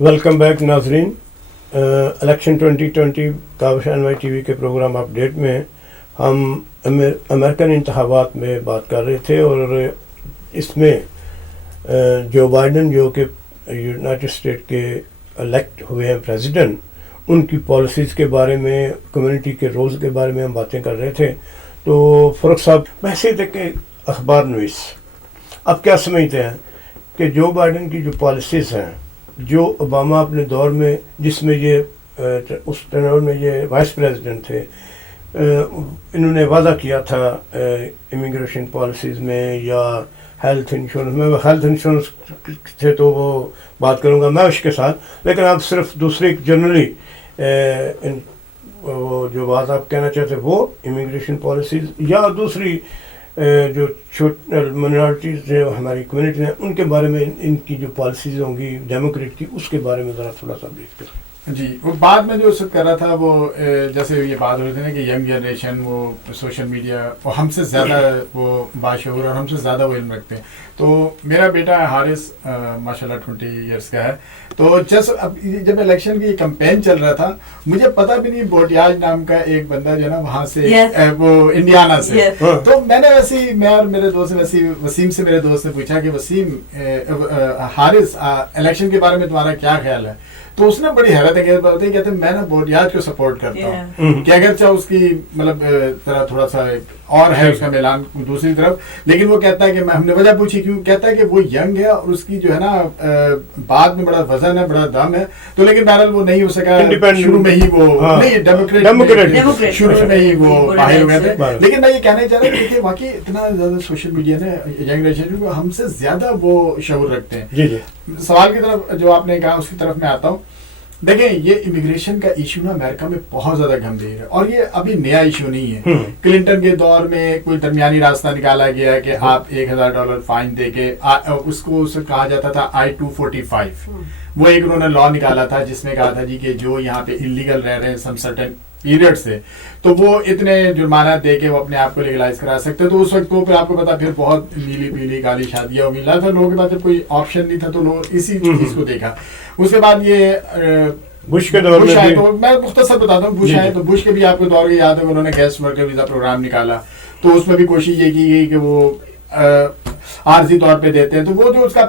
Welcome back ناظرین. Election 2020 کاوشان Y T V کے programme update میں ہم امریکن انتخابات میں بات کر رہے تھے اور اس میں جو بائیڈن جو کہ یونائٹڈ اسٹیٹ کے الیکٹ ہوئے ہیں پریزیڈنٹ، ان کی پالیسیز کے بارے میں، کمیونٹی کے رولز کے بارے میں ہم باتیں کر رہے تھے. تو فاروق صاحب، ویسے تھے کہ اخبار نویس اب کیا سمجھتے ہیں کہ جو بائیڈن کی جو پالیسیز ہیں، جو اوباما اپنے دور میں، جس میں یہ اس ٹینور میں یہ وائس پریزیڈنٹ تھے، انہوں نے وعدہ کیا تھا امیگریشن پالیسیز میں یا ہیلتھ انشورنس میں. ہیلتھ انشورنس سے تو وہ بات کروں گا میں اس کے ساتھ، لیکن آپ صرف دوسری جنرلی وہ جو بات آپ کہنا چاہتے وہ امیگریشن پالیسیز یا دوسری جو مائنورٹیز جو ہماری کمیونٹی ہیں ان کے بارے میں، ان کی جو پالیسیز ہوں گی ڈیموکریٹ کی، اس کے بارے میں ذرا تھوڑا سا بریف کریں. جی، وہ بعد میں جو کر رہا تھا وہ جیسے یہ بات ہو رہی تھی نا کہ ینگ جنریشن وہ سوشل میڈیا وہ ہم سے زیادہ وہ باشعور اور ہم سے زیادہ وہ علم رکھتے ہیں. تو میرا بیٹا حارث ماشاء اللہ 20 ایئرس کا ہے. تو جب الیکشن کی کمپین چل رہا تھا، مجھے پتا بھی نہیں بوٹیاج نام کا ایک بندہ جو ہے نا وہاں سے وہ انڈیانا سے. تو میں نے میں اور میرے دوست وسیم سے میرے دوست نے پوچھا کہ وسیم، حارث الیکشن کے بارے میں تمہارا کیا خیال ہے؟ تو اس نے بڑی حیرت کہتے میں نا بوٹیاج کو سپورٹ کرتا ہوں کہ اگرچہ اس کی مطلب تھوڑا سا اور ہے اس کا میلان دوسری طرف، لیکن وہ کہتا ہے کہ ہم نے وجہ پوچھی کیوں، کہتا ہے کہ وہ ینگ ہے اور اس کی جو ہے نا بعد میں بڑا وزن ہے، بڑا دم ہے. تو لیکن بہرحال وہ نہیں ہو سکا، شروع میں ہی وہ نہیں ڈیموکریٹ شروع میں ہی وہ باہر ہو گئے تھے. لیکن میں یہ کہنا چاہ رہا ہوں کہ واقعی اتنا زیادہ سوشل میڈیا نے ینگ جنریشن کو ہم سے زیادہ وہ شعور رکھتے ہیں. سوال کی طرف جو آپ نے کہا اس کی طرف میں آتا ہوں. دیکھیں، یہ امیگریشن کا ایشو نا امریکہ میں بہت زیادہ گمبھیر ہے اور یہ ابھی نیا ایشو نہیں ہے. کلنٹن کے دور میں کوئی درمیانی راستہ نکالا گیا کہ آپ $1000 فائن دے کے اس کو کہا جاتا تھا I-245. وہ ایک انہوں نے لا نکالا تھا جس میں کہا تھا جی کہ جو یہاں پہ انلیگل رہ رہے ہیں سم سرٹن پیریڈ سے، تو وہ اتنے جرمانہ دے کے وہ اپنے آپ کو لیگلائز کرا سکتے. تو اس وقت پھر آپ کو پتا پھر بہت نیلی پیلی کالی شادیاں ہو ملا تھا لوگوں کے پاس، جب کوئی آپشن نہیں تھا تو لوگ اسی چیز کو دیکھا. اس کے بعد یہ بش کے دور میں تو میں مختصر بتاتا ہوں. بش آئے تو بش کے بھی آپ کو دور کے یاد ہے، انہوں نے گیسٹ ورکر ویزا پروگرام نکالا. تو اس میں بھی کوشش یہ کی گئی کہ وہ عارضی طور پہ دیتے ہیں. تو وہ جو اس کا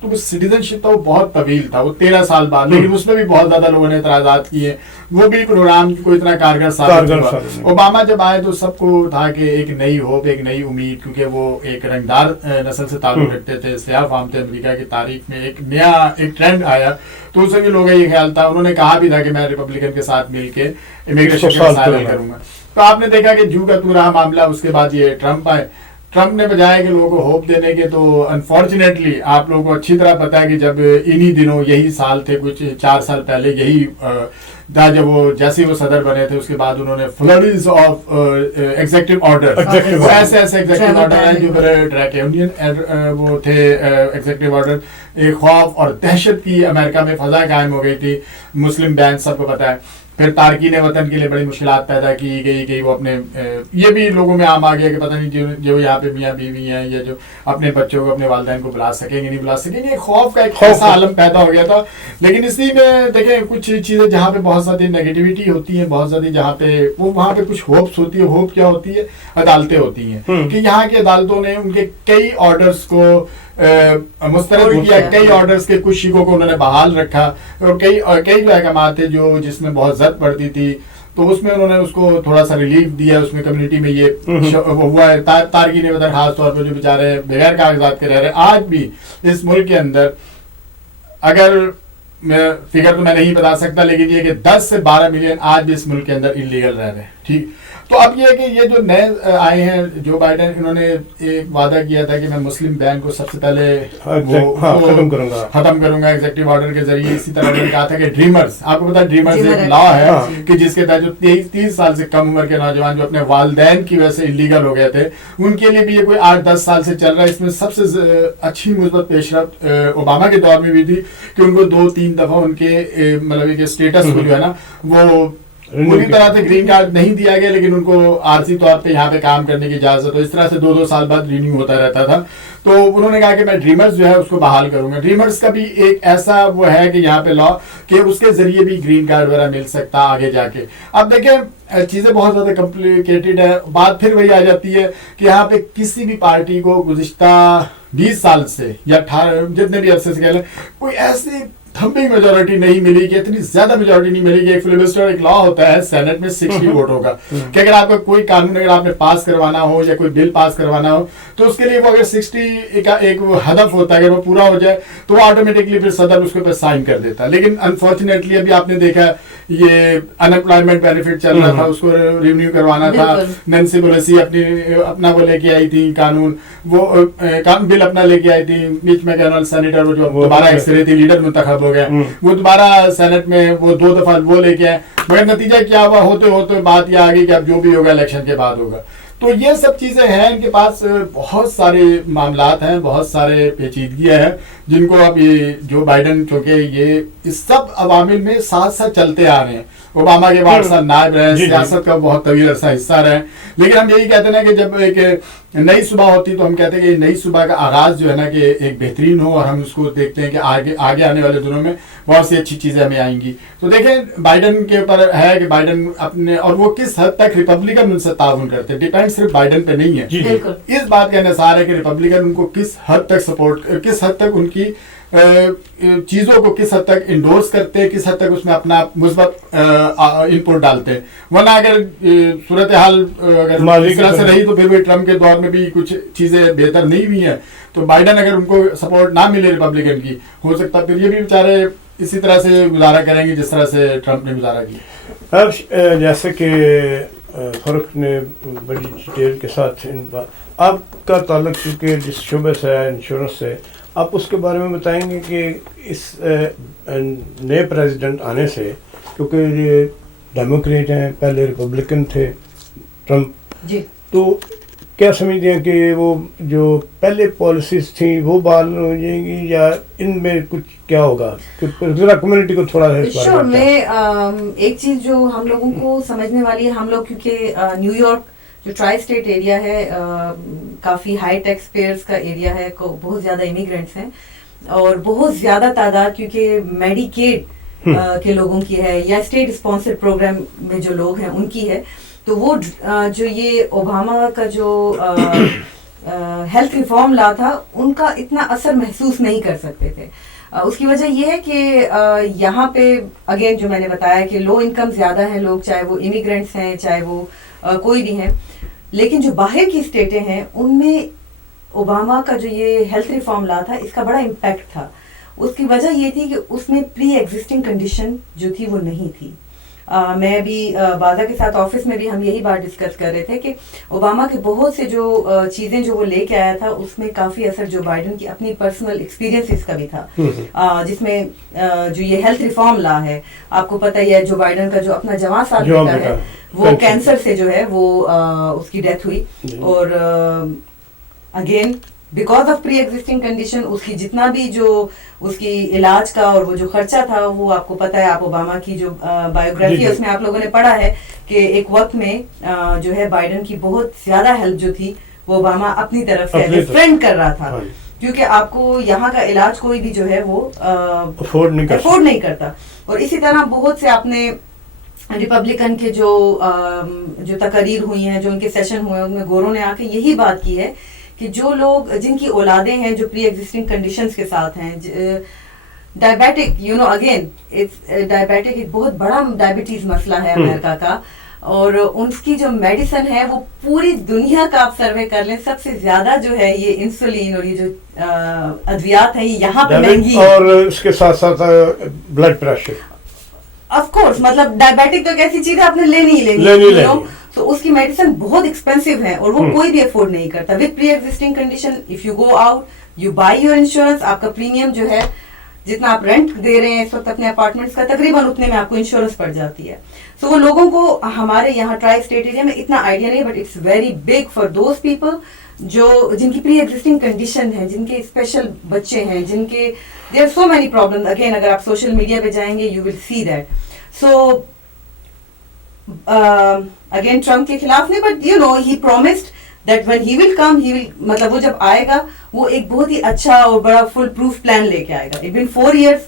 تو سٹیزن شپ تھا وہ بہت طویل تھا، وہ 13 سال بعد، لیکن اس میں بھی بہت زیادہ لوگوں نے اعتراضات کیے. وہ بھی پروگرام کوئی اتنا کارگر ثابت ہوا. اوباما جب آئے تو سب کو تھا کہ ایک نئی ہوپ، ایک نئی امید، کیونکہ وہ ایک رنگدار نسل سے تعلق رکھتے تھے، سیاہ فام تھے. امریکہ کی تاریخ میں ایک نیا ٹرینڈ آیا. تو اس سے بھی لوگوں کا یہ خیال تھا. انہوں نے کہا بھی تھا کہ میں ریپبلکن کے ساتھ مل کے امیگریشن کا مسائل حل کروں گا. تو آپ نے دیکھا کہ جو کا تو رہا معاملہ. اس کے بعد یہ ٹرمپ آئے. ٹرمپ نے بجائے کہ لوگوں کو ہوپ دینے کے، تو انفارچونیٹلی آپ لوگوں کو اچھی طرح پتا ہے کہ جب انہی دنوں یہی سال تھے کچھ 4 سال پہلے، یہی تھا جب وہ جیسے وہ صدر بنے تھے، اس کے بعد انہوں نے فلڈز آف ایگزیکٹو آرڈر، ایسے ایگزیکٹو آرڈر ہیں جو بڑے ڈریکونین وہ تھے ایگزیکٹو آرڈر. ایک خوف اور دہشت کی امریکہ میں فضا قائم ہو گئی تھی. مسلم بین سب کو پتا ہے. پھر تارکین وطن کے لیے بڑی مشکلات پیدا کی گئی کہ وہ اپنے یہ بھی لوگوں میں عام آ گیا کہ پتہ نہیں جو یہاں پہ میاں بیوی ہیں یا جو اپنے بچوں کو، اپنے والدین کو بلا سکیں گے نہیں بلا سکیں گے. خوف کا ایک ایسا عالم پیدا ہو گیا تھا. لیکن اسی میں دیکھیں کچھ چیزیں جہاں پہ بہت زیادہ نیگیٹیوٹی ہوتی ہے، بہت زیادہ جہاں پہ وہاں پہ کچھ ہوپس ہوتی ہے. ہوپ کیا ہوتی ہے؟ عدالتیں ہوتی ہیں کہ یہاں کی عدالتوں نے ان کے کئی آرڈرس کو مسترد کیا. کئی آرڈرز کے کچھ شیکوں کو انہوں نے بحال رکھا اور کئی جو احکامات تھے جو جس میں بہت زد پڑتی تھی، تو اس میں انہوں نے اس کو تھوڑا سا ریلیف دیا. اس میں کمیونٹی میں یہ ہوا ہے. تارکین وطن خاص طور پر جو بیچارے بغیر کاغذات کے رہ رہے ہیں، آج بھی اس ملک کے اندر، اگر فگر تو میں نہیں بتا سکتا، لیکن یہ کہ 10 سے 12 ملین آج بھی اس ملک کے اندر انلیگل رہ رہے ہیں. ٹھیک. تو اب یہ کہ یہ جو نئے آئے ہیں جو بائیڈن، انہوں نے ایک وعدہ کیا تھا کہ میں مسلم بین کو سب سے پہلے ختم کروں گا ایگزیکٹو آرڈر کے ذریعے. اسی طرح انہوں نے کہا تھا کہ ڈریمرز، آپ کو پتا ہے ڈریمرز ایک لا ہے کہ جس کے تحت جو 30 سال سے کم عمر کے نوجوان جو اپنے والدین کی وجہ سے انلیگل ہو گئے تھے، ان کے لیے بھی یہ کوئی 8-10 سال سے چل رہا ہے. اس میں سب سے اچھی مثبت پیش رفت اوباما کے دور میں بھی تھی کہ ان کو 2-3 دفعہ ان کے مطلب کہ اسٹیٹس کو جو ہے نا وہ पूरी तरह से ग्रीन कार्ड नहीं दिया गया, लेकिन उनको आरसी तौर पे यहाँ पे काम करने की इजाजत हो, इस तरह से 2-2 साल बाद रिन्यू होता रहता था। तो उन्होंने कहा कि मैं ड्रीमर्स जो है उसको बहाल करूंगा। ड्रीमर्स का भी एक ऐसा वो है कि यहाँ पे लॉ कि उसके जरिए भी ग्रीन कार्ड वगैरह मिल सकता आगे जाके। अब देखें चीजें बहुत ज्यादा कॉम्प्लिकेटेड है। बात फिर वही आ जाती है कि यहाँ पे किसी भी पार्टी को गुज़िश्ता 20 साल से या 18 जितने भी अरसे से कह लें, कोई ऐसी थम्पिंग मेजोरिटी नहीं मिली कि इतनी ज्यादा मेजोरिटी नहीं मिली कि एक फिलिबस्टर एक लॉ होता है सेनेट में 60 वोट होगा कि अगर आपका कोई कानून अगर आपने पास करवाना हो या कोई बिल पास करवाना हो तो उसके लिए वो अगर 60 का एक वो हदफ होता है, अगर वो पूरा हो जाए तो वो ऑटोमेटिकली फिर सदर उसके ऊपर साइन कर देता है। लेकिन अनफॉर्चुनेटली अभी आपने देखा ये अनएम्प्लॉयमेंट बेनिफिट चल रहा था, उसको रिन्यू करवाना था। नैन्सी पेलोसी अपना वो लेके आई थी कानून, वो कानून बिल अपना लेके आई थी। मिच मैकॉनेल सेनेटर वो जो दोबारा एक सिरे थी लीडर मुंतखब हो गया, वो दोबारा सेनेट में वो 2 दफा वो लेके आए, मगर नतीजा क्या हुआ, होते होते बात यह आ गई कि अब जो भी होगा इलेक्शन के बाद होगा। तो ये सब चीजें हैं, इनके पास बहुत सारे मामलात हैं, बहुत सारे पेचीदगियां हैं जिनको अब ये जो बाइडन, चूंकि ये इस सब अवामिल में साथ साथ चलते आ रहे हैं। ओबामा के 8 साल नायब रहे, सियासत का बहुत तवील अरसा हिस्सा रहे, लेकिन हम यही कहते हैं कि जब एक नई सुबह होती तो हम कहते हैं कि नई सुबह का आगाज जो है ना कि एक बेहतरीन हो, और हम उसको देखते हैं कि आगे आने वाले दिनों में बहुत सी अच्छी चीजें हमें आएंगी। तो देखें बाइडन के ऊपर है कि बाइडन अपने, और वो किस हद तक रिपब्लिकन उनसे ताउन करते हैं, डिपेंड सिर्फ बाइडन पे नहीं है। इस बात का इंसार है कि रिपब्लिकन उनको किस हद तक सपोर्ट, किस हद तक उनकी चीजों को किस हद तक इंडोर्स करते हैं, किस हद तक उसमें अपना मुस्बत इनपुट डालते हैं। वरना अगर सूरत हाल अगर इस तरह से रही तो फिर भी ट्रम्प के दौर में भी कुछ चीजें बेहतर नहीं हुई हैं। तो बाइडन अगर उनको सपोर्ट ना मिले रिपब्लिकन की, हो सकता फिर ये भी बेचारे इसी तरह से गुजारा करेंगे जिस तरह से ट्रम्प ने गुजारा किया। अब जैसे कि फरुख ने बड़ी डिटेल के साथ आपका ताल्लुक चूँकि जिस शुबे से है इंश्योरेंस से, आप उसके बारे में बताएंगे कि इस नए प्रेसिडेंट आने से, क्योंकि ये डेमोक्रेट हैं, पहले रिपब्लिकन थे ट्रम्प जी, तो क्या समझते हैं कि वो जो पहले पॉलिसीज थी वो बहाल हो जाएंगी या इनमें कुछ क्या होगा? जरा कम्युनिटी को थोड़ा श्योर मैं एक चीज़ जो हम लोगों को समझने वाली है, हम लोग क्योंकि न्यूयॉर्क जो ट्राई स्टेट एरिया है काफ़ी हाई टैक्स पेयर्स का एरिया है, बहुत ज़्यादा इमिग्रेंट्स हैं और बहुत ज़्यादा तादाद क्योंकि मेडिकेड के लोगों की है या स्टेट स्पॉन्सर्ड प्रोग्राम में जो लोग हैं उनकी है। तो वो जो ये ओबामा का जो हेल्थ रिफॉर्म ला था उनका इतना असर महसूस नहीं कर सकते थे। उसकी वजह ये है कि यहाँ पे अगेन जो मैंने बताया कि लो इनकम ज़्यादा है लोग, चाहे वो इमिग्रेंट्स हैं चाहे वो कोई भी हैं, लेकिन जो बाहर की स्टेटें हैं उनमें ओबामा का जो ये हेल्थ रिफॉर्म ला था इसका बड़ा इम्पैक्ट था। उसकी वजह ये थी कि उसमें प्री एग्जिस्टिंग कंडीशन जो थी वो नहीं थी। मैं अभी बादा के साथ ऑफिस में भी हम यही बात डिस्कस कर रहे थे कि ओबामा के बहुत से जो चीज़ें जो वो लेके आया था उसमें काफ़ी असर जो बाइडन की अपनी पर्सनल एक्सपीरियंसेस का भी था, जिसमें जो ये हेल्थ रिफॉर्म ला है, आपको पता ही है जो बाइडन का जो अपना जवान साल का है वो कैंसर से जो है वो उसकी डेथ हुई और again because of pre existing condition उसकी जितना भी जो उसकी इलाज का और वो जो खर्चा था वो आपको पता है, आप ओबामा की जो बायोग्राफी है उसमें आप लोगों ने पढ़ा है कि एक वक्त में जो है बाइडन की बहुत ज्यादा हेल्प जो थी वो ओबामा अपनी तरफ से फ्रेंड कर रहा था, क्योंकि आपको यहाँ का इलाज कोई भी जो है वो अफोर्ड नहीं करता। और इसी तरह बहुत से आपने रिपब्लिकन के जो तकरीर हुई हैं, जो उनके सेशन हुए, उनमें गोरों ने आके यही बात की है कि जो लोग जिनकी औलादें हैं जो प्री एग्जिस्टिंग कंडीशंस के साथ हैं, डायबिटिक अगेन डायबिटिक एक बहुत बड़ा डायबिटीज मसला है अमेरिका का, और उनकी जो मेडिसिन है वो पूरी दुनिया का आप सर्वे कर लें सबसे ज्यादा जो है ये इंसुलिन और ये जो अद्वियात है ये यहाँ पे महंगी है। और इसके साथ साथ ब्लड प्रेशर ऑफ कोर्स, मतलब डायबिटिक तो एक ऐसी चीज है आपने लेनी लेनी तो उसकी मेडिसिन बहुत एक्सपेंसिव है और वो कोई भी अफोर्ड नहीं करता। With pre existing condition if you go out you by your insurance, आपका प्रीमियम जो है जितना आप रेंट दे रहे हैं इस वक्त अपने अपार्टमेंट्स का तकरीबन उतने में आपको इंश्योरेंस पड़ जाती है। सो वो लोगों को हमारे यहाँ ट्राई स्टेट एरिया में इतना आइडिया नहीं, but it's very big for those people जो जिनकी प्री एग्जिस्टिंग कंडीशन है, जिनके स्पेशल बच्चे हैं, जिनके there are so many problems. Again अगर आप सोशल मीडिया पे जाएंगे you will see that. So again Trump के खिलाफ नहीं, but you know he promised that when he will come he will, मतलब वो जब आएगा वो एक बहुत ही अच्छा और बड़ा फुल प्रूफ प्लान लेके आएगा. इट बिन 4 years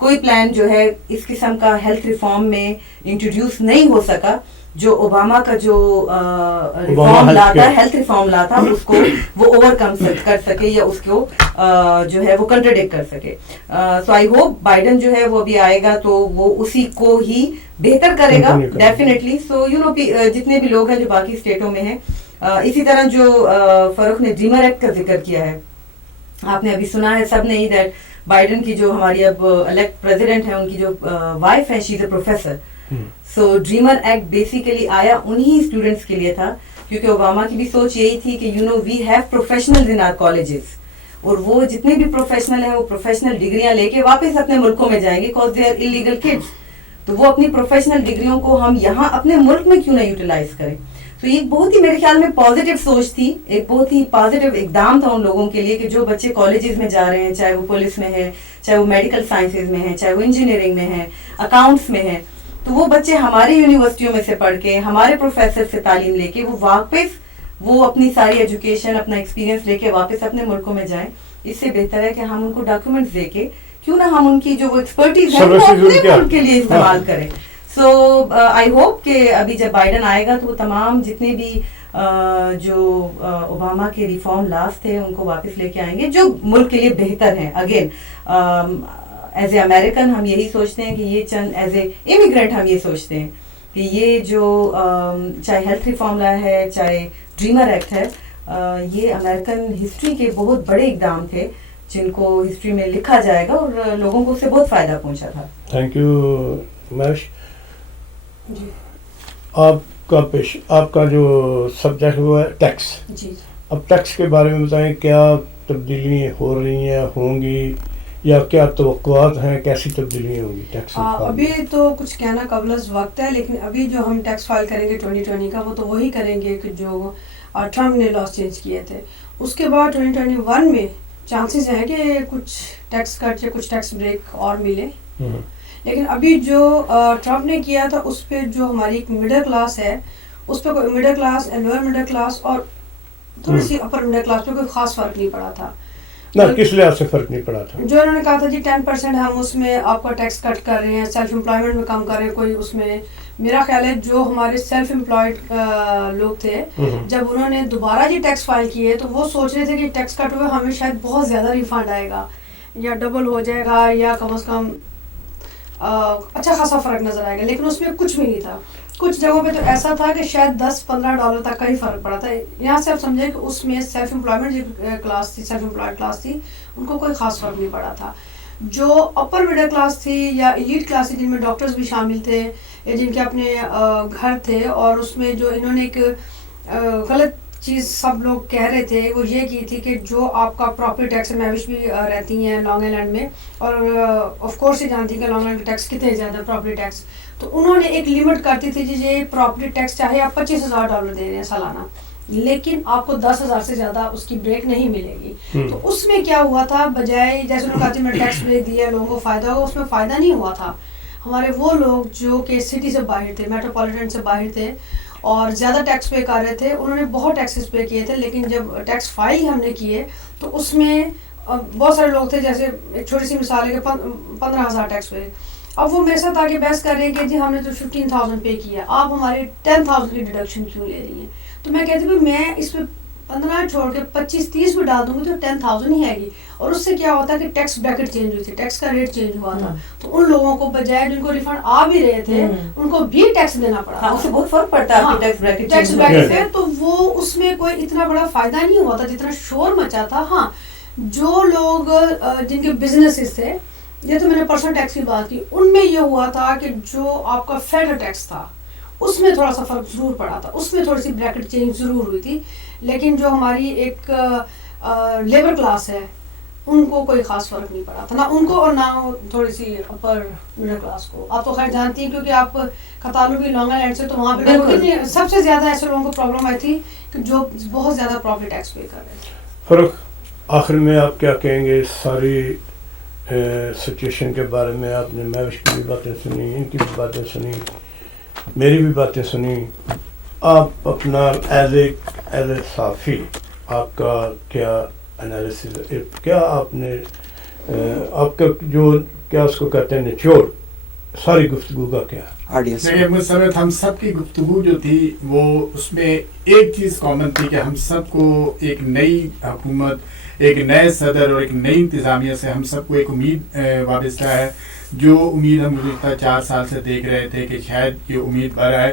कोई प्लान जो है इस किस्म का हेल्थ रिफॉर्म में इंट्रोड्यूस नहीं हो सका जो ओबामा का जो रिफॉर्म लाता, हेल्थ रिफॉर्म लाता, उसको वो ओवरकम कर सके या उसको जो है वो कंट्राडिक्ट कर सके. सो आई होप बाइडन जो है वो अभी आएगा तो वो उसी को ही बेहतर करेगा डेफिनेटली. सो यू नो जितने भी लोग हैं जो बाकी स्टेटों में हैं, इसी तरह जो फरूख ने ड्रीमर एक्ट का जिक्र किया है, आपने अभी सुना है सब ने ही दैट बाइडन की जो हमारी अब इलेक्ट प्रेसिडेंट है उनकी जो वाइफ है she is a professor. So dreamer act basically आया उन्हीं स्टूडेंट्स के लिए था क्योंकि ओबामा की भी सोच यही थी कि you know we have professionals in our colleges, और वो जितने भी प्रोफेशनल हैं वो प्रोफेशनल डिग्रियां लेके वापस अपने मुल्कों में जाएंगे because they are illegal kids. तो वो अपनी प्रोफेशनल डिग्रियों को हम यहाँ अपने मुल्क में क्यों ना यूटिलाइज करें. तो ये बहुत ही मेरे ख्याल में पॉजिटिव सोच थी, एक बहुत ही पॉजिटिव इकदाम था उन लोगों के लिए कि जो बच्चे कॉलेजेस में जा रहे हैं, चाहे वो पुलिस में है, चाहे वो मेडिकल साइंसेज में है, चाहे वो इंजीनियरिंग में है, अकाउंट्स में है, तो वो बच्चे हमारी यूनिवर्सिटियों में से पढ़ के हमारे प्रोफेसर से तालीम लेके वो वापस वो अपनी सारी एजुकेशन अपना एक्सपीरियंस लेके वापस अपने मुल्कों में जाएं. इससे बेहतर है कि हम उनको डॉक्यूमेंट्स देके क्यों ना हम उनकी जो वो एक्सपर्टीज है वो अपने मुल्क के लिए इस्तेमाल करें. सो आई होप कि अभी जब बाइडन आएगा तो वो तमाम जितने भी जो ओबामा के रिफॉर्म लास्ट थे उनको वापस लेके आएंगे जो मुल्क के लिए बेहतर हैं. अगेन एज ए अमेरिकन हम यही सोचते हैं कि ये चंद, एज ए इमिग्रेंट हम ये सोचते हैं कि ये जो चाहे हेल्थ रिफॉर्म ला है, चाहे ड्रीमर एक्ट है, ये अमेरिकन हिस्ट्री के बहुत बड़े इकदाम थे जिनको हिस्ट्री में लिखा जाएगा और लोगों को उससे बहुत फ़ायदा पहुंचा था. Thank you Mahesh. आपका जो सब्जेक्ट वो है टैक्स. जी. अब टैक्स के बारे में बताएं, क्या तब्दीली हो रही हैं, होंगी, या क्या तवक्कुआत हैं, कैसी तब्दीलियाँ होंगी टैक्स? अभी तो कुछ कहना कबल वक्त है, लेकिन अभी जो हम टैक्स फाइल करेंगे 2020 का वो तो वही करेंगे कि जो ट्रम्प ने लॉस चेंज किए थे. उसके बाद 2021 में चांसेस हैं कि कुछ टैक्स कट या कुछ टैक्स ब्रेक और मिले. लेकिन अभी जो ट्रम्प ने किया था उस पर जो हमारी एक मिडिल क्लास है उस पर कोई middle class, lower middle class और थोड़ी सी अपर मिडिल क्लास पे कोई खास फर्क नहीं पड़ा था. ना किस लिहाज से फर्क नहीं पड़ा था? जो उन्होंने कहा था जी 10% हम उसमें आपका टैक्स कट कर रहे हैं, सेल्फ एम्प्लॉयमेंट में कम कर रहे हैं. कोई उसमें मेरा ख्याल है जो हमारे सेल्फ एम्प्लॉयड लोग थे जब उन्होंने दोबारा जी टैक्स फाइल किए तो वो सोच रहे थे कि टैक्स कट हुए हमें शायद बहुत ज़्यादा रिफंड आएगा या डबल हो जाएगा या कम से कम अच्छा खासा फ़र्क नज़र आएगा. लेकिन उसमें कुछ भी नहीं था. कुछ जगहों पे तो ऐसा था कि शायद $10-15 तक का ही फ़र्क पड़ा था. यहाँ से आप समझें कि उसमें सेल्फ एम्प्लॉयमेंट जो क्लास थी, सेल्फ एम्प्लॉयड क्लास थी, उनको कोई ख़ास फ़र्क नहीं पड़ा था. जो अपर मिडिल क्लास थी या एलीट क्लास थी जिनमें डॉक्टर्स भी शामिल थे या जिनके अपने घर थे, और उसमें जो इन्होंने एक गलत चीज़ सब लोग कह रहे थे वो ये की थी कि जो आपका प्रॉपर्टी टैक्स, मैविश भी रहती हैं लॉन्ग आइलैंड में और ऑफ कोर्स ही जानती हैं कि लॉन्ग आइलैंड टैक्स कितने ज़्यादा प्रॉपर्टी टैक्स. तो उन्होंने एक लिमिट करती थी जी ये प्रॉपर्टी टैक्स चाहे आप $25,000 दे रहे हैं सालाना, लेकिन आपको 10,000 से ज़्यादा उसकी ब्रेक नहीं मिलेगी. तो उसमें क्या हुआ था, बजाय जैसे उन्होंने कहा मैं टैक्स ब्रेक दिया लोगों को फ़ायदा होगा, उसमें फ़ायदा नहीं हुआ था. हमारे वो लोग जो कि सिटी से बाहर थे, मेट्रोपॉलिटन से बाहर थे और ज़्यादा टैक्स पे कर रहे थे, उन्होंने बहुत टैक्सेस पे किए थे. लेकिन जब टैक्स फाइल हमने किए तो उसमें बहुत सारे लोग थे, जैसे एक छोटी सी मिसाल है कि 15,000 टैक्स पे. अब वो मेरे साथ आगे बहस कर रहे हैं कि जी हमने तो 15,000 पे किया, आप हमारे 10,000 की डिडक्शन क्यों ले रही हैं. तो मैं कहती हूँ मैं इस पर 15 छोड़ के 25-30 भी डाल दूंगी तो 10,000 ही आएगी. और उससे क्या होता है कि टैक्स ब्रैकेट चेंज हुई थी, टैक्स का रेट चेंज हुआ था. तो उन लोगों को बजाय जिनको रिफंड आ भी रहे थे उनको भी टैक्स देना पड़ा. हाँ, उससे बहुत फर्क पड़ता है टैक्स ब्रैकेट पे. तो वो उसमें कोई इतना बड़ा फायदा नहीं हुआ था जितना शोर मचा था. हाँ, जो लोग जिनके बिजनेसेस थे, ये तो मैंने पर्सनल टैक्स की बात की, उनमें ये हुआ था कि जो आपका फेडरल टैक्स था उसमें थोड़ा सा फर्क ज़रूर पड़ा था, उसमें थोड़ी सी ब्रैकेट चेंज ज़रूर हुई थी. लेकिन जो हमारी एक लेबर क्लास है उनको कोई ख़ास फ़र्क नहीं पड़ा था, ना उनको और ना थोड़ी सी अपर मिडिल क्लास को. आप तो खैर जानती हैं क्योंकि आप कतालू भी लॉन्ग आइलैंड से, तो वहाँ पे सबसे ज़्यादा ऐसे लोगों को प्रॉब्लम आई थी कि जो बहुत ज़्यादा प्रॉपर्टी टैक्स पे कर रहे थे. फरूख, आखिर में आप क्या कहेंगे सारी सिचुएशन के बारे में? आपने मैविश की भी बातें सुनी, इनकी भी बातें सुनी, میری بھی باتیں سنی. آپ اپنا ایز اے صحافی آپ کا کیا انالیسز, کیا آپ نے آپ کا جو کیا اس کو کہتے ہیں نچوڑ ساری گفتگو کا کیا؟ دیکھیے مسرت ہم سب کی گفتگو جو تھی وہ اس میں ایک چیز کامن تھی کہ ہم سب کو ایک نئی حکومت, ایک نئے صدر اور ایک نئی انتظامیہ سے ہم سب کو ایک امید وابستہ ہے, جو امید ہم گزشتہ 4 سال سے دیکھ رہے تھے کہ شاید یہ امید بڑھ ہے.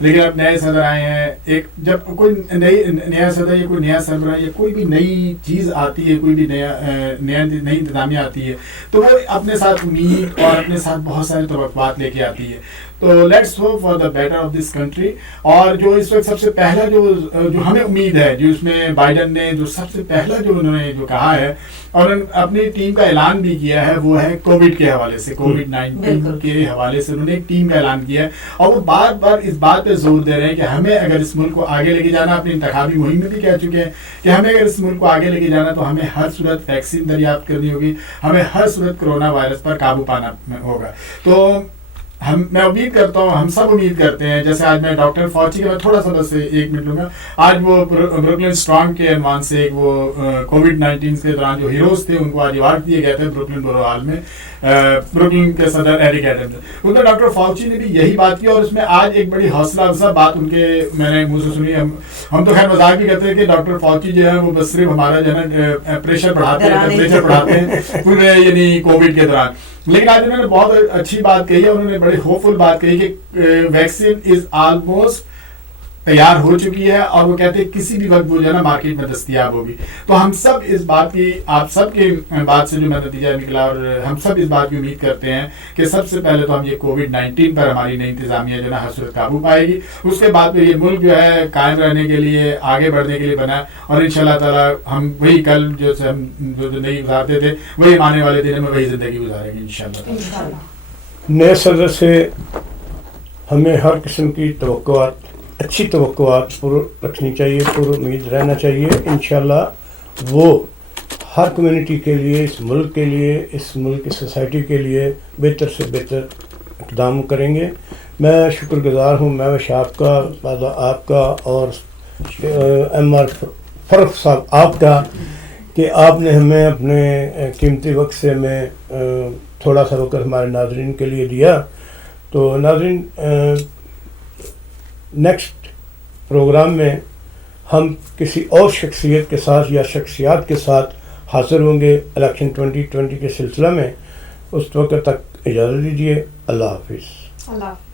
لیکن اب نئے صدر آئے ہیں, ایک جب کوئی نیا صدر یا کوئی نیا سربراہ یا کوئی بھی نئی چیز آتی ہے, کوئی بھی نئی انتظامیہ آتی ہے, تو وہ اپنے ساتھ امید اور اپنے ساتھ بہت سارے توقعات لے کے آتی ہے. تو let's hope for the better of this country. اور جو اس وقت سب سے پہلا جو ہمیں امید ہے, جو اس میں بائیڈن نے جو سب سے پہلا جو انہوں نے جو کہا ہے اور اپنی ٹیم کا اعلان بھی کیا ہے, وہ ہے کووڈ کے حوالے سے, کووڈ-19 کے حوالے سے انہوں نے ایک ٹیم کا اعلان کیا ہے. اور وہ بار بار اس بات پہ زور دے رہے ہیں کہ ہمیں اگر اس ملک کو آگے لے کے جانا, اپنی انتخابی مہم میں بھی کہہ چکے ہیں کہ ہمیں اگر اس ملک کو آگے لے کے جانا تو ہمیں ہر صورت ویکسین دریافت کرنی ہوگی, ہمیں ہر صورت کرونا وائرس پر قابو پانا ہوگا. تو میں امید کرتا ہوں, ہم سب امید کرتے ہیں, جیسے آج میں ڈاکٹر فاؤچی کا میں تھوڑا سا بس 1 منٹ لوں گا. آج وہ بروکلن اسٹرانگ کے عنوان سے ایک وہ کووڈ-19 کے دوران جو ہیروز تھے ان کو آج ایوارڈ دیے گئے تھے بروکلن بورو ہال میں, بروکلن کے صدر ایرک ایڈمز نے. ان میں ڈاکٹر فاؤچی نے بھی یہی بات کی, اور اس میں آج ایک بڑی حوصلہ افزا بات ان کے میں نے منہ سے سنی. ہم تو خیر مذاق بھی کرتے ہیں کہ ڈاکٹر فاؤچی جو ہے وہ بس صرف ہمارا جو ہے نا پریشر بڑھاتے ہیں پورے یعنی کووڈ کے دوران. لیکن آج انہوں نے بہت اچھی بات کہی ہے, انہوں نے بڑی ہوپ فل بات کہی کہ ویکسین از آلموسٹ تیار ہو چکی ہے, اور وہ کہتے ہیں کسی بھی وقت وہ جو ہے نا مارکیٹ میں دستیاب ہوگی. تو ہم سب اس بات کی, آپ سب کی بات سے جو میں نتیجہ نکلا, اور ہم سب اس بات کی امید کرتے ہیں کہ سب سے پہلے تو ہم یہ کووڈ-19 پر ہماری نئی انتظامیہ جو ہے نا ہر صورت قابو پائے گی. اس کے بعد پھر یہ ملک جو ہے قائم رہنے کے لیے, آگے بڑھنے کے لیے بنا ہے, اور ان شاء اللہ تعالیٰ ہم وہی کل جو ہم زندگی گزارتے تھے وہی آنے والے دنوں میں وہی زندگی گزاریں گے ان شاء اللہ. نئے صدر سے ہمیں ہر قسم کی توقعات, اچھی توقعات پر رکھنی چاہیے, پر امید رہنا چاہیے. انشاءاللہ وہ ہر کمیونٹی کے لیے, اس ملک کے لیے, اس ملک کی سوسائٹی کے لیے بہتر سے بہتر اقدام کریں گے. میں شکر گزار ہوں محوش آپ کا, آپ کا, اور ایم آر فرق صاحب آپ کا, کہ آپ نے ہمیں اپنے قیمتی وقت سے میں تھوڑا سا وقت ہمارے ناظرین کے لیے دیا. تو ناظرین, نیکسٹ پروگرام میں ہم کسی اور شخصیت کے ساتھ یا شخصیات کے ساتھ حاضر ہوں گے الیکشن 2020 کے سلسلہ میں. اس وقت تک اجازت دیجیے. اللہ حافظ. اللہ حافظ.